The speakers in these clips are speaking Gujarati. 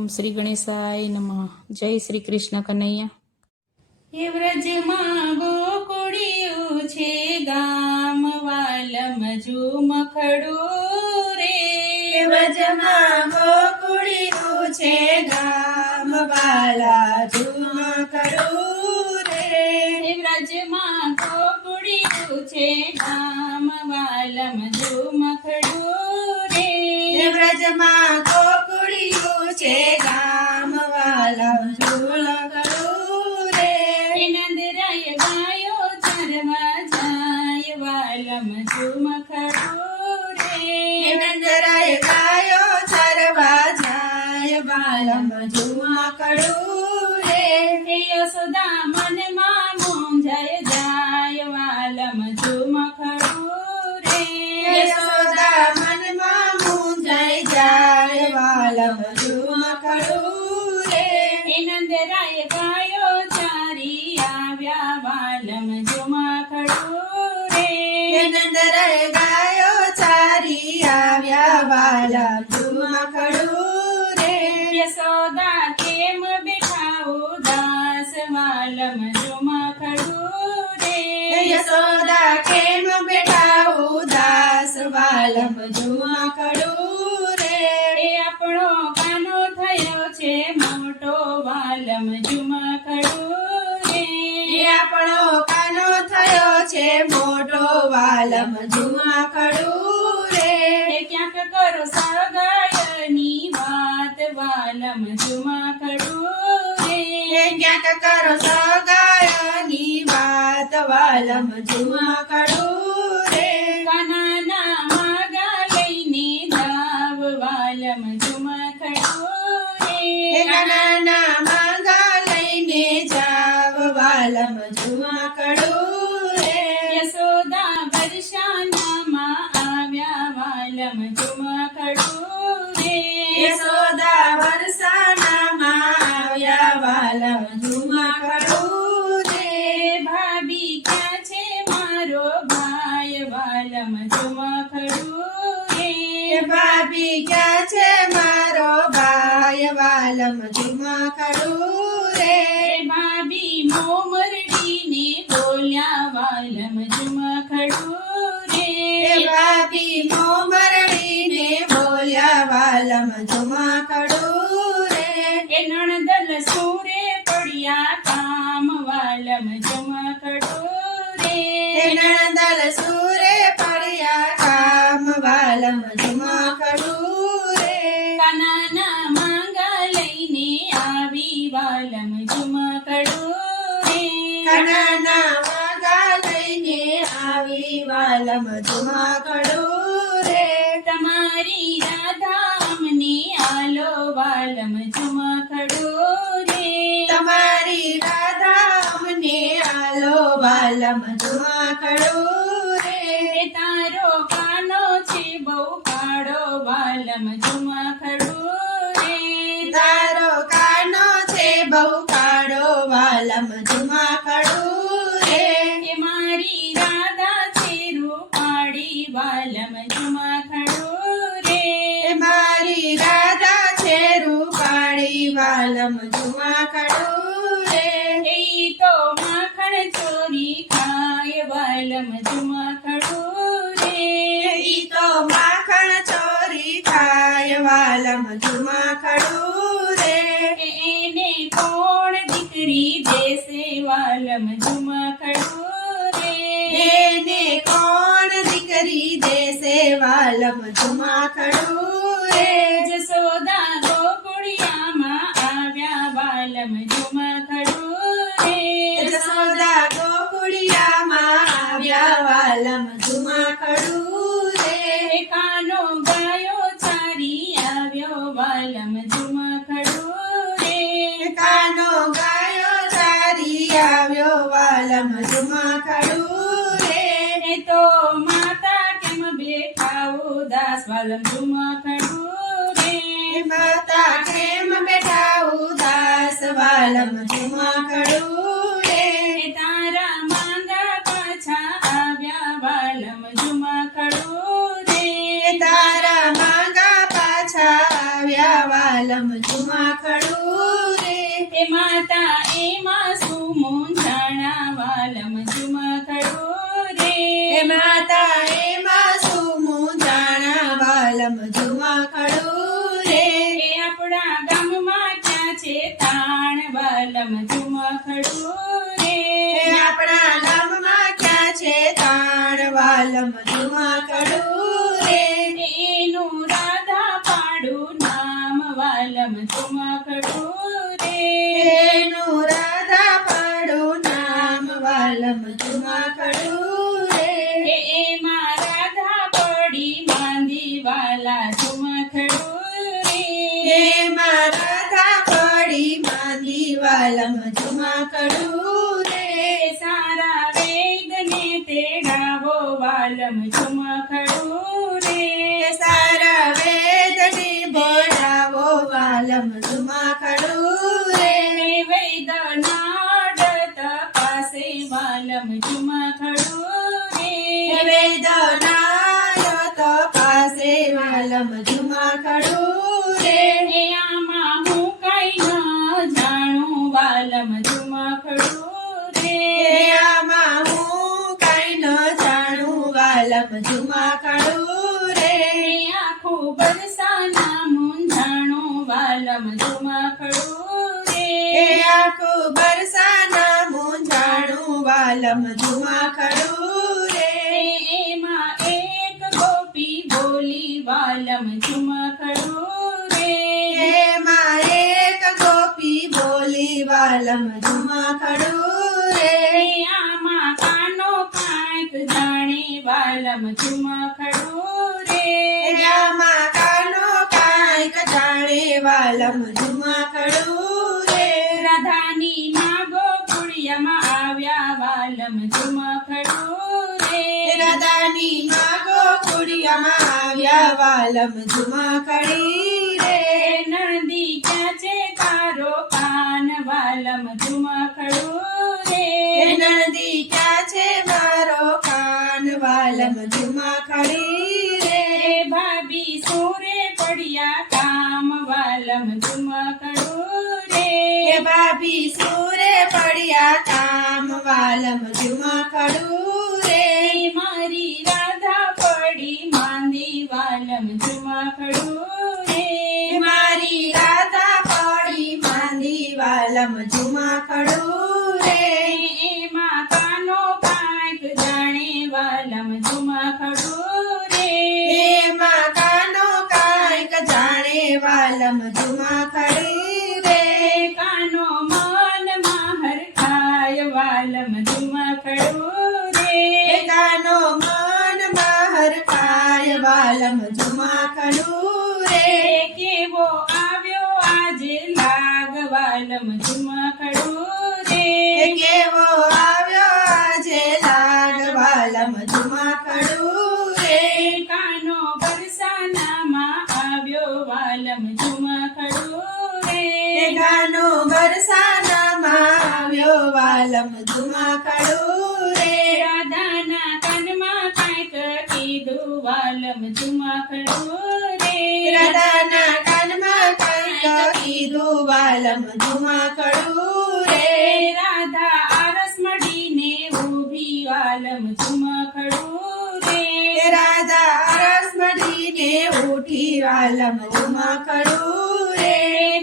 ઓમ શ્રી ગણેશાય નમઃ. જય શ્રી કૃષ્ણ કનૈયા. હે વ્રજમાં ગોકુળિયું છે ગામ વાલમ ઝુમખડું રે. વ્રજમાં ગોકુળિયું છે ગામ વાલા ઝુમખડું રે. હે વ્રજમાં ગોકુળિયું છે ગામ વાલમ ઝુમખડું રે. વ્રજમાં ગોકુળિયું છે ગામ વાલા ઝુમખડું રે. નંદરાય ગાયો ચરવા જાય વાલમ ઝુમખડું રે. નંદરાય ગાયો ચરવા જાય વાલમ ઝુમખડું રે. યશોદા મનમાં મૂંઝાય જાય વાલમ ઝુમખડું રે. યશોદા મનમાં મૂંઝાઈ જાય વાલમ ઝુમખડું રે. નંદરાય ગાયો ચારી આવ્યા વાલમ ઝુમખડું રે. નંદરાય ગાયો ચારી આવ્યા વાલા ઝુમખડું રે. યશોદા કેમ બેઠા ઉદાસ વાલમ ઝુમખડું રે. યશોદા કેમ બેઠા ઉદાસ વાલમ ઝુમખડું રે. આપણો કાનો થયો છે મોટો વાલમ ઝુમખડું રે. આપણો કાનો થયો છે મોટો વાલમ ઝુમખડું રે. ક્યાંક કરો સગાયની વાત વાલમ ઝુમખડું રે. ક્યાંક કરો સગાયની વાત વાલમ ઝુમખડું રે. કાનાના માગા લઈને જાવ વાલમ ઝુમખડું રે. કાનાના માંગા લઈને જાવ વાલમ ઝુમખડું રે. યશોદા વર્ષાનામાં આવ્યા વાલમ ઝુમખડું રે. યશોદા વરસાનામાં આવ્યા વાલમ ઝુમખડું રે. ભાભી ક્યાં છે મારો ભાઈ વાલમ ઝુમખડું રે. ભાભી ક્યાં છે મારો ભાઈ વાલમ ઝુમખડું રે. ભાભી મોમરડીને બોલ્યા વાલમ ઝુમખડું રે. ભાભી મોમરડીને બોલ્યા વાલમ ઝુમખડું રે. નણદલ સુરે પડ્યા કામ વાલમ ઝુમખડું રે. નણદલ સુરે પડ્યા કામ વાલમ ઝુમખડું રે. કાનાના માંગા લઈને આવી વાલમ ઝુમખડું રે. કાનાના માંગા લઈને આવી વાલમ ઝુમખડું રે. તમારી રાધા અમને આલો વાલમ ઝુમખડું રે. તમારી રાધા અમને આલો વાલમ ઝુમખડું રે. તારો કાનો છે બહુ કાળો વાલમ ઝુમખડું રે. તારો કાનો છે બહુ કાળો વાલમ ઝુમખડું રે. મારી રાધા છે રૂપાળી વાલમ ઝુમખડું રે. મારી રાધા છે રૂપાળી વાલમ ઝુમખડું રે. ઈ તો માખણ ચોરી ખાય વાલમ ઝુમખડું રે. ઈ તો માખણ ચોરી ખાય વાલમ ઝુમખડું રે. એને કોણ દીકરી દેશે વાલમ ઝુમખડું રે. એને કોણ દીકરી દેશે વાલમ ઝુમખડું રે. જશોદા ગોકુળિયામાં આવ્યા વાલમ ઝુમખડું રે. જશોદા ગોકુળિયામાં આવ્યા વાલમ ઝુમખડું રે. કાનો ગાયો ચારી આવ્યો વાલમ ઝુમખડું રે. કાનો ગાયો ચારી આવ્યો વાલમ ઝુમખડું રે. તો માતા કેમ બેઠા ઉદાસ વાલમ ઝુમખડું રે. માતા કેમ બેઠા ઉદાસ વાલમ ઝુમખડું રે. તારા માંગા પાછા આવ્યા વાલમ ઝુમખડું રે. તારા માંગા પાછા આવ્યા વાલમ ઝુમખડું વાલમ ઝુમકડું રે એનું રાધા પાડું નામ વાલમ ઝુમકડું રે એનું રાધા પાડું નામ વાલમ ઝુમકડું રે એમાં રાધા પડી માંદી વાલા ઝુમખડું રે એમાં રાધા પડી માંદી વાલમ ઝુમકડું રે સારા વેદને તેડાવો વાલમ ઝુમખડું રે સારા વેદને બોલાવો વાલમ ઝુમકડું રે વેદનાડ તપાસે વાલમ ઝુમખડું રે વેદનાય તપાસે વાલમ ઝુમકડું રે આમાં હું કઈ ન જાણું વાલમ ઝુમખડું રે આમાં હું કઈ ન જાણું વાલમ ઝુમકડું રે આખું બરસાના મૂંઝાણું વાલમ ઝુમખડું રે આખું બરસાના મૂંઝાણું વાલમ ઝુમકડું રે એમાં એક ગોપી બોલી વાલમ ઝુમખડું રે એમાં એક ગોપી બોલી વાલમ ઝુમકડું રે આમાં કાનો કાંઈક જાણે વાલમ ઝુમખડું રે આમાં કાનો કાંઈક જાણે વાલમ ઝુમકડું રે રાધાની માગો કુળિયામાં આવ્યા વાલમ ઝુમખડું રે રાધાની માગો કુડિયામાં આવ્યા વાલમ ઝુમકડી રે નંદી ક્યાં છે તારો કાન વાલમ ઝુમખડું રે નદી ક્યાં છે મારો કાન વાલમ ઝુમકડી રે ભાભી સોરે પડ્યા કામ વાલમ ઝુમખડું રે ભાભી સુરે પડ્યા કામ વાલમ ઝુમકડું રે મારી રાધા પડી માંદી વાલમ ઝુમખડું રે મારી રાધા પડી માંદી વાલમ ઝુમકડું રે એમાં કાનો કાંઈક જાણે વાલમ ઝુમખડું રે એમાં કાનો કાંઈક જાણે વાલમ ઝુમકડી રે કાનો મનમાં હરખાય વાલમ ઝુમખડું રે કાનો મનમાં હરખાય વાલમ ઝુમકડું રે કેવો આવ્યો આજે લાગ વાલમ ઝુમખડું રે કેવો આવ્યો આજે લાગ વાલમ ઝુમકડું રે કાનો બરસાનામાં આવ્યો વાલમ ઝુમખડું રે ગાનો બરસાનામાં આવ્યો વાલમ ઝુમકડું રે રાધાના કનમાં કાંઈક કીધું વાલમ ઝુમખડું રે રાધાના કાનમાં કંઈક કીધું વાલમ ઝુમકડું રે રાધા આરસ મળીને ઊભી વાલમ ઝુમખડું રે રાધા અરસ મળીને ઉઠી વાલમ ઝુમકડું રે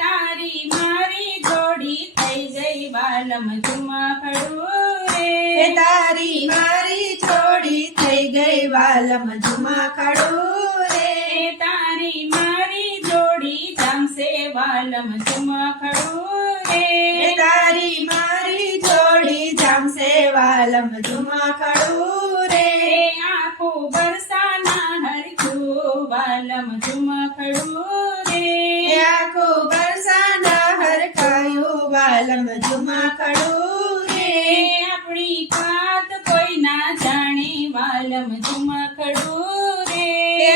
તારી મારી જોડી થઈ ગઈ વાલમ ઝુમખડું રે તારી મારી છોડી થઈ ગઈ વાલમ ઝુમકડું રે તારી મારી જોડી જમશે વાલમ ઝુમખડું રે તારી મારી જોડી જામશે વાલમ ઝુમકડું રે આખું બરસાના હરખું વાલમ ઝુમખડું રે આખું બરસાના હરખાયું વાલમ ઝુમકડું રે આપણી વાત કોઈ ના જાણે વાલમ ઝુમખડું રે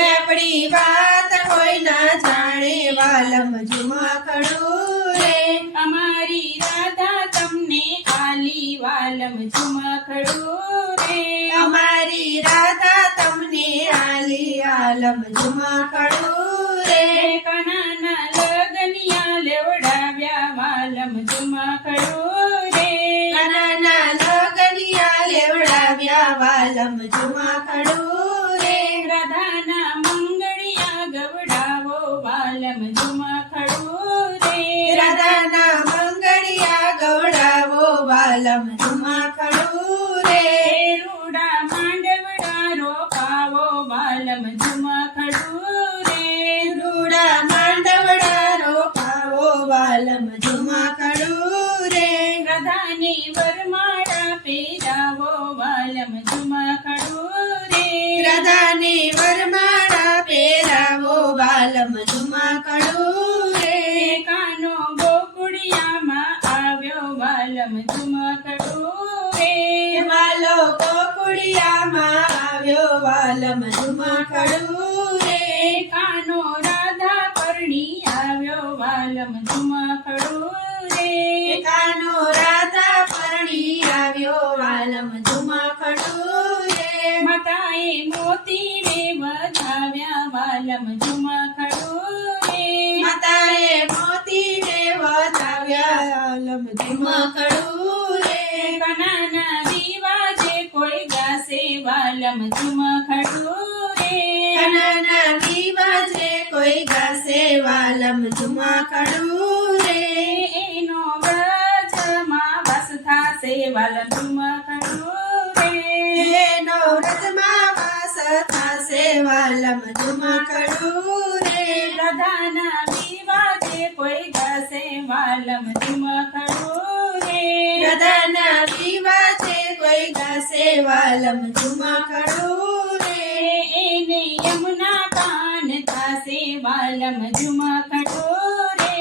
આપણી વાત કોઈ ના જાણે વાલમ ઝુમકડું રે અમારી રાધા તમને આલી વાલમ ઝુમખડું રે અમારી રાધા તમને આલી આલમ ઝુમકડું રે કનાના લગનિયા લેવડાવ્યા વાલમ ઝુમખડું રે કનાના લગનિયા લેવડાવ્યા વાલમ ઝુમકડું રે રાધાના મંગળિયા ગવડાવો વાલમ ઝુમખડું રે રાધાના મંગળિયા ગવડાવો વાલમ ઝુમકડું ઝુમખડું રે રૂડા માંડવડા રોપાવો વાલમ ઝુમખડું રે રૂડા માંડવડા રોપાવો વાલમ ઝુમખડું રે રાધાને વરમાળા પહેરાવો વાલમ ઝુમખડું રે રાધાને વરમાળા પહેરાવો વાલમ ઝુમખડું રે કાનો ગોકુળિયામાં આવ્યો વાલમ ઝુમખડું રે વાલો ગોકુળિયામાં આવ્યો વાલમ ઝુમખડું રે કાનો રાધા પરણી આવ્યો વાલમ ઝુમખડું રે કાનો રાધા પરણી આવ્યો વાલમ ઝુમખડું રે માતાએ મોતી રે વધાવ્યા વાલમ ઝુમખડું રે માતાએ મોતીને વધાવ્યા વાલમ ઝુમખડું રે કનાના દીવાજે કોઈ ગાશે વાલમ ઝુમખડું રે કનાના દીવાજે કોઈ ગાશે વાલમ ઝુમખડું રે એનો વ્રજમાં વાસ થાશે વાલમ ઝુમખડું રે એનો વ્રજમાં વાસ થાશે વાલમ ઝુમખડું રે રાધાના વિવાજે કોઈ ગાશે વાલમ ઝુમખડું રે રાધાના દીવાજે કોઈ ગાશે વાલમ ઝુમખડું રે એને યમુના પાન થાશે વાલમ ઝુમખડું રે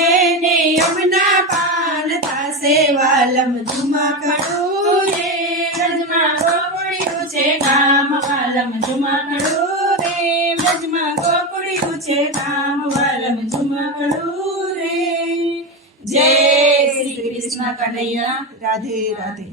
એને યમુના પાન થાશે વાલમ ઝુમખડું રે વ્રજમાં ગોકુળિયું છે ગામ વાલમ ઝુમખડું રે વ્રજમાં ગોકુળિયું છે ગામ વાલમ ઝુમખડું રે જય શ્રી કૃષ્ણ કનૈયા રાધે રાધે